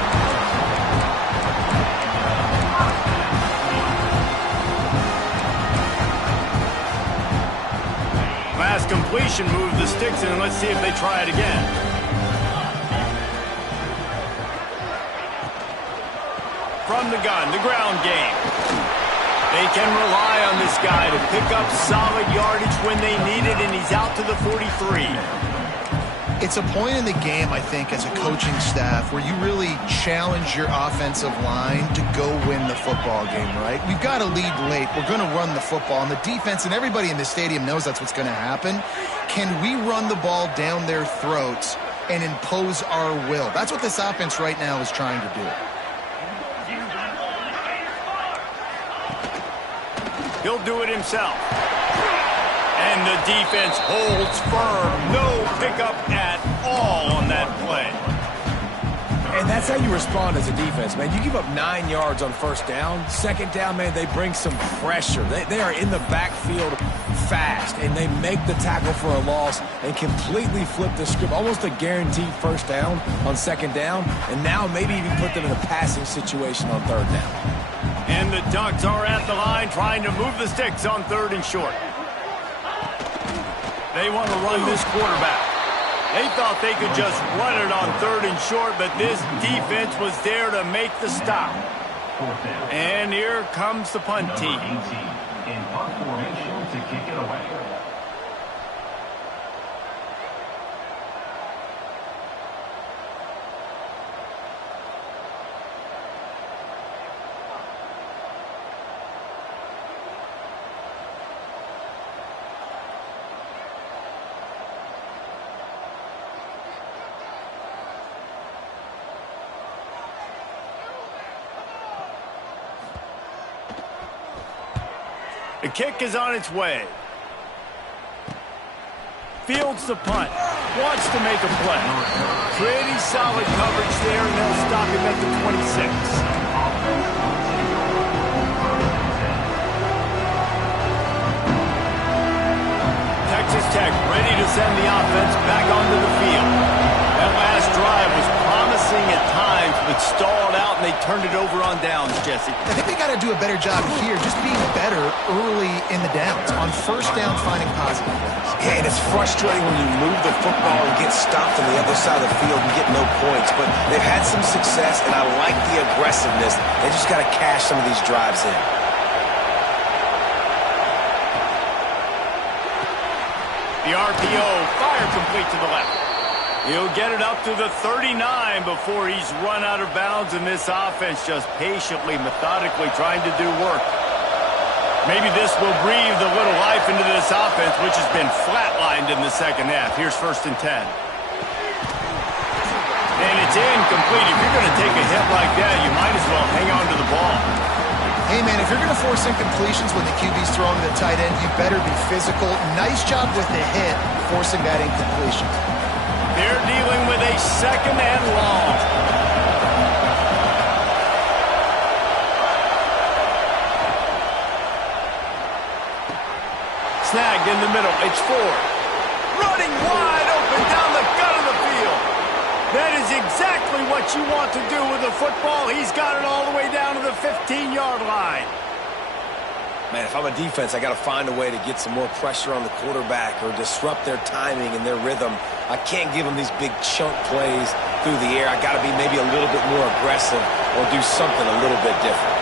Last completion moved the sticks in. Let's see if they try it again. From the gun, the ground game. They can rely on this guy to pick up solid yardage when they need it, and he's out to the 43. It's a point in the game, I think, as a coaching staff where you really challenge your offensive line to go win the football game, right? We've got to lead late. We're going to run the football. And the defense and everybody in the stadium knows that's what's going to happen. Can we run the ball down their throats and impose our will? That's what this offense right now is trying to do. He'll do it himself. And the defense holds firm. No pickup at all on that play. And that's how you respond as a defense, man. You give up 9 yards on 1st down. 2nd down, man, they bring some pressure. They are in the backfield fast, and they make the tackle for a loss and completely flip the script. Almost a guaranteed 1st down on 2nd down, and now maybe even put them in a passing situation on 3rd down. And the Ducks are at the line trying to move the sticks on 3rd and short. They want to run this quarterback. They thought they could just run it on 3rd and short, but this defense was there to make the stop. And here comes the punt team. In punt formation to kick it away. The kick is on its way. Fields the punt. Wants to make a play. Pretty solid coverage there, and they'll stop him at the 26. Texas Tech ready to send the offense back onto the field. That last drive was promising at times, but stalled out, and they turned it over on downs, Jesse. I think they got to do a better job here, just being better early in the downs. On 1st down, finding positive plays. Yeah, and it's frustrating when you move the football and get stopped on the other side of the field and get no points. But they've had some success, and I like the aggressiveness. They just got to cash some of these drives in. The RPO, fire complete to the left. He'll get it up to the 39 before he's run out of bounds, and this offense just patiently, methodically trying to do work. Maybe this will breathe a little life into this offense, which has been flatlined in the 2nd half. Here's 1st and 10. And it's incomplete. If you're going to take a hit like that, you might as well hang on to the ball. Hey, man, if you're going to force incompletions when the QB's throwing to the tight end, you better be physical. Nice job with the hit, forcing that incompletion. They're dealing with a 2nd and long. Snagged in the middle. It's Ford. Running wide open down the gut of the field. That is exactly what you want to do with the football. He's got it all the way down to the 15-yard line. Man, if I'm a defense, I got to find a way to get some more pressure on the quarterback or disrupt their timing and their rhythm. I can't give them these big chunk plays through the air. I got to be maybe a little bit more aggressive or do something a little bit different.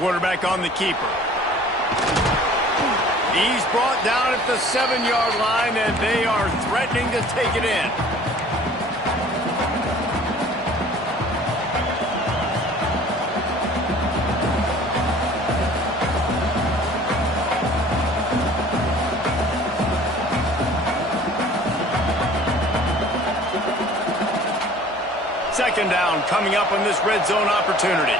Quarterback on the keeper. He's brought down at the 7-yard line, and they are threatening to take it in. Second down coming up on this red zone opportunity.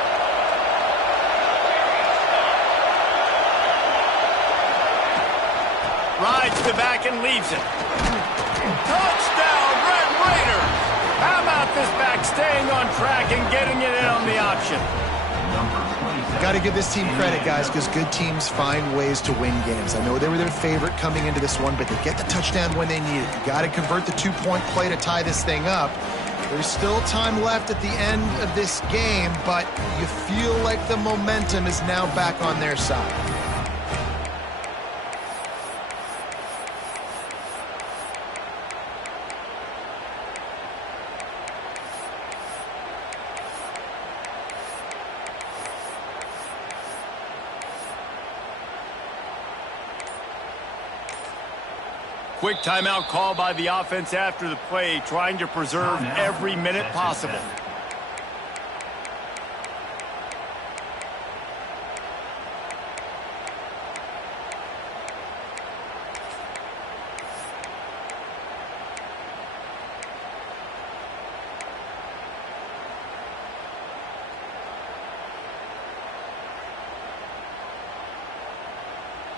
Rides the back and leaves it. Touchdown, Red Raiders! How about this back staying on track and getting it in on the option? Got to give this team credit, guys, because good teams find ways to win games. I know they were their favorite coming into this one, but they get the touchdown when they need it. You got to convert the two-point play to tie this thing up. There's still time left at the end of this game, but you feel like the momentum is now back on their side. Quick timeout call by the offense after the play, trying to preserve every minute possible.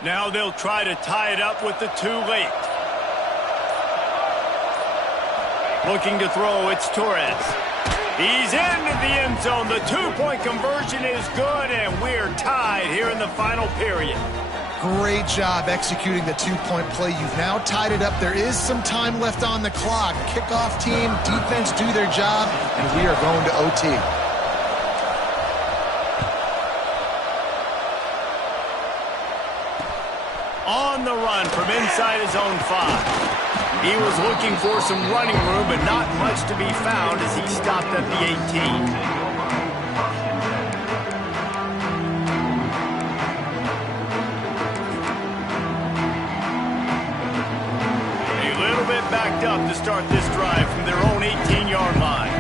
Now they'll try to tie it up with the too late. Looking to throw, it's Torres. He's into the end zone. The two-point conversion is good, and we're tied here in the final period. Great job executing the two-point play. You've now tied it up. There is some time left on the clock. Kickoff team, defense do their job, and we are going to OT. On the run from inside his own 5. He was looking for some running room, but not much to be found as he stopped at the 18. A little bit backed up to start this drive from their own 18-yard line.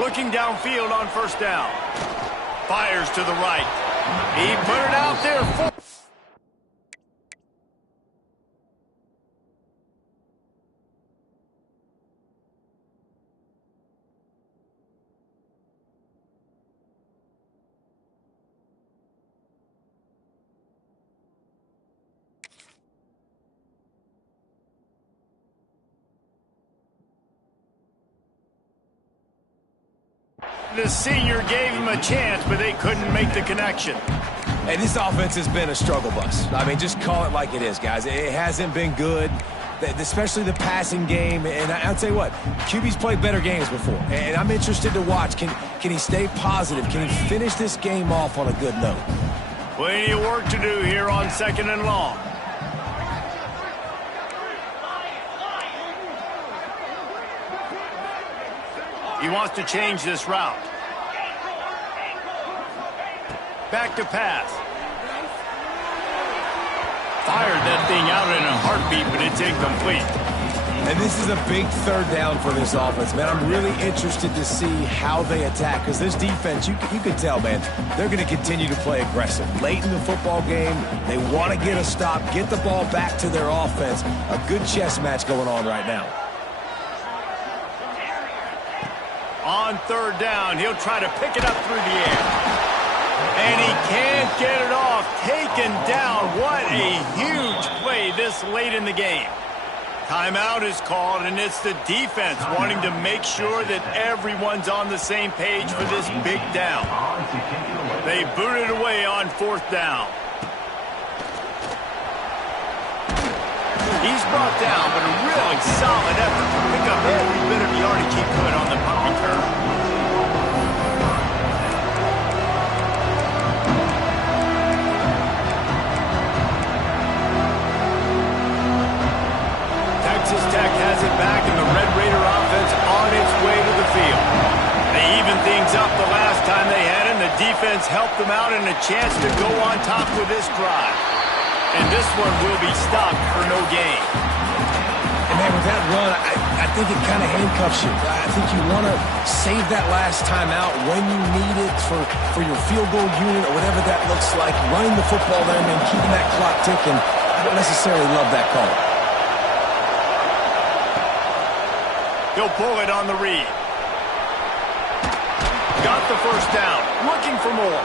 Looking downfield on first down. Fires to the right. He put it out there for... The senior gave him a chance, but they couldn't make the connection. And this offense has been a struggle bus. I mean, just call it like it is, guys. It hasn't been good, especially the passing game. And I'll tell you what, QB's played better games before. And I'm interested to watch. Can he stay positive? Can he finish this game off on a good note? Plenty of work to do here on 2nd and long. He wants to change this route. Back to pass. Fired that thing out in a heartbeat, but it's incomplete. And this is a big third down for this offense, man. I'm really interested to see how they attack, because this defense, you can tell, man, they're going to continue to play aggressive. Late in the football game, they want to get a stop, get the ball back to their offense. A good chess match going on right now. On third down, he'll try to pick it up through the air. And he can't get it off. Taken down. What a huge play this late in the game. Timeout is called, and it's the defense wanting to make sure that everyone's on the same page for this big down. They boot it away on 4th down. He's brought down, but a really solid effort to pick up every bit of yardage he could on the punt return. defense helped them out and a chance to go on top with this drive. And this one will be stopped for no gain. And man, with that run, I think it kind of handcuffs you. I think you want to save that last time out when you need it for your field goal unit or whatever that looks like. Running the football there, man, keeping that clock ticking. I don't necessarily love that call. He'll pull it on the read. Got the first down. Looking for more.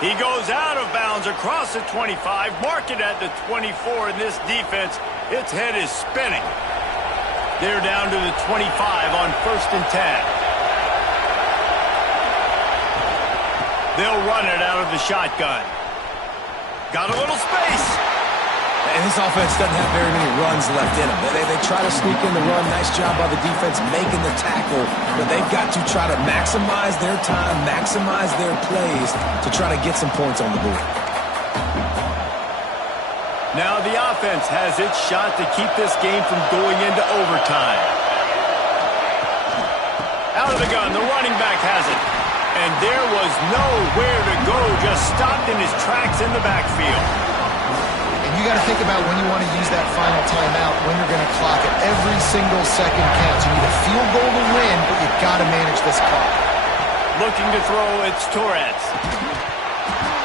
He goes out of bounds across the 25, mark it at the 24, and this defense, its head is spinning. They're down to the 25 on 1st and 10. They'll run it out of the shotgun. Got a little space. And this offense doesn't have very many runs left in them. They try to sneak in the run. Nice job by the defense making the tackle. But they've got to try to maximize their time, maximize their plays to try to get some points on the board. Now the offense has its shot to keep this game from going into overtime. Out of the gun, the running back has it. And there was nowhere to go, just stopped in his tracks in the backfield. You got to think about when you want to use that final timeout, when you're going to clock it. Every single second counts. You need a field goal to win, but you've got to manage this clock. Looking to throw, it's Torres.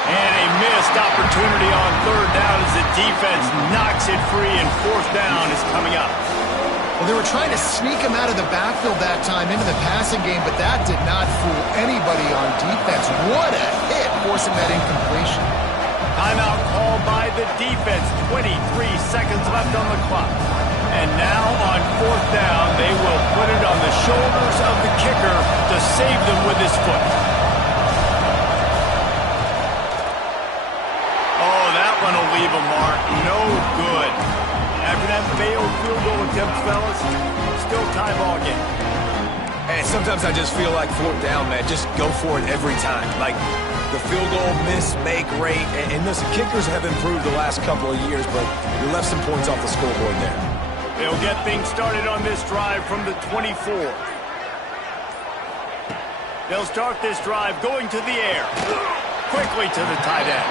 And a missed opportunity on 3rd down as the defense knocks it free, and 4th down is coming up. Well, they were trying to sneak him out of the backfield that time into the passing game, but that did not fool anybody on defense. What a hit, forcing that incompletion. Timeout called by the defense. 23 seconds left on the clock. And now on 4th down, they will put it on the shoulders of the kicker to save them with his foot. Oh, that one will leave a mark. No good. After that failed field goal attempt, fellas, still tie ball game. And sometimes I just feel like 4th down, man, just go for it every time. Like, the field goal miss, make rate, and listen, kickers have improved the last couple of years, but you left some points off the scoreboard there. They'll get things started on this drive from the 24. They'll start this drive going to the air, quickly to the tight end,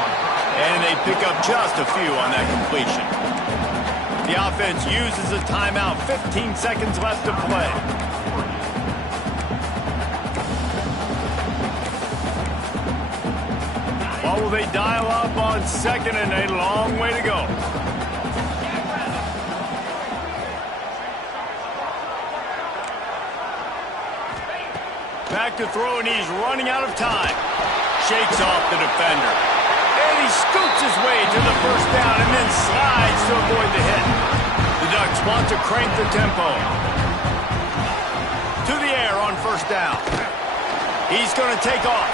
and they pick up just a few on that completion. The offense uses a timeout, 15 seconds left to play. What will they dial up on 2nd and a long way to go? Back to throw, and he's running out of time. Shakes off the defender. And he scoots his way to the 1st down and then slides to avoid the hit. The Ducks want to crank the tempo. To the air on 1st down. He's going to take off.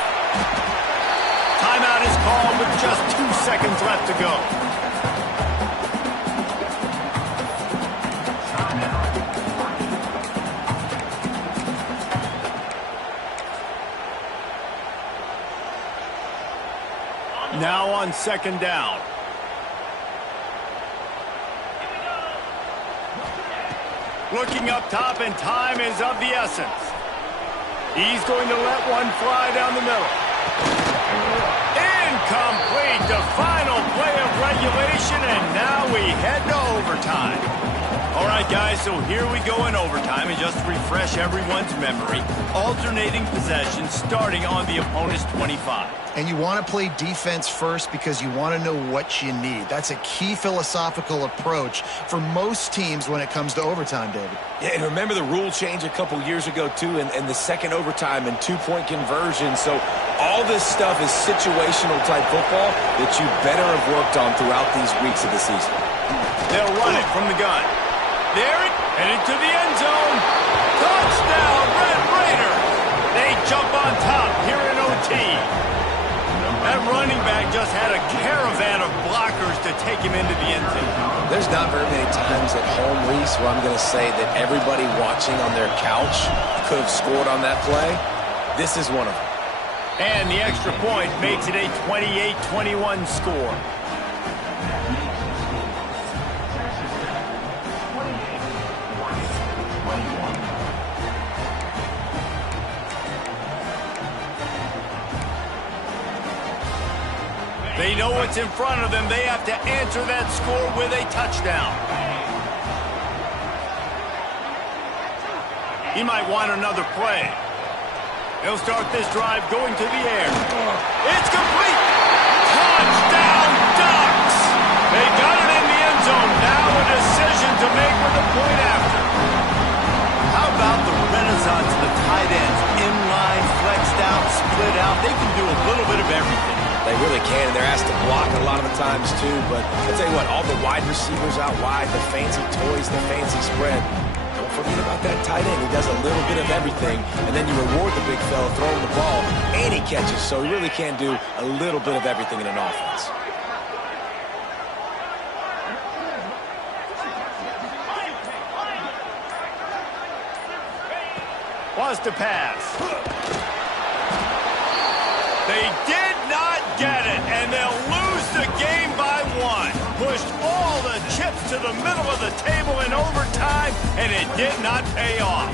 Timeout is called with just 2 seconds left to go. Now on 2nd down. Looking up top, and time is of the essence. He's going to let one fly down the middle. Incomplete, the final play of regulation, and now we head to overtime. All right, guys, so here we go in overtime, and just to refresh everyone's memory, alternating possession starting on the opponent's 25. And you want to play defense first because you want to know what you need. That's a key philosophical approach for most teams when it comes to overtime, David. Yeah, and remember the rule change a couple years ago, too, and the second overtime and 2-point conversion. So all this stuff is situational type football that you better have worked on throughout these weeks of the season. They'll run it from the gun. There it, headed to the end zone. Touchdown, Red Raider. They jump on top here in OT. That running back just had a caravan of blockers to take him into the end zone. There's not very many times at home, Reese, where I'm going to say that everybody watching on their couch could have scored on that play. This is one of them. And the extra point makes it a 28-21 score. They know what's in front of them. They have to answer that score with a touchdown. He might want another play. He'll start this drive going to the air. It's complete. Touchdown, Ducks. They got it in the end zone. Now a decision to make with a point after. How about the renaissance of the tight ends? Inline, flexed out, split out. They can do a little bit of everything. They really can, and they're asked to block a lot of the times, too. But I'll tell you what, all the wide receivers out wide, the fancy toys, the fancy spread. Don't forget about that tight end. He does a little bit of everything, and then you reward the big fella throwing the ball, and he catches. So he really can do a little bit of everything in an offense. Wants to pass. They did not get it, and they'll lose the game by 1. Pushed all the chips to the middle of the table in overtime, and it did not pay off.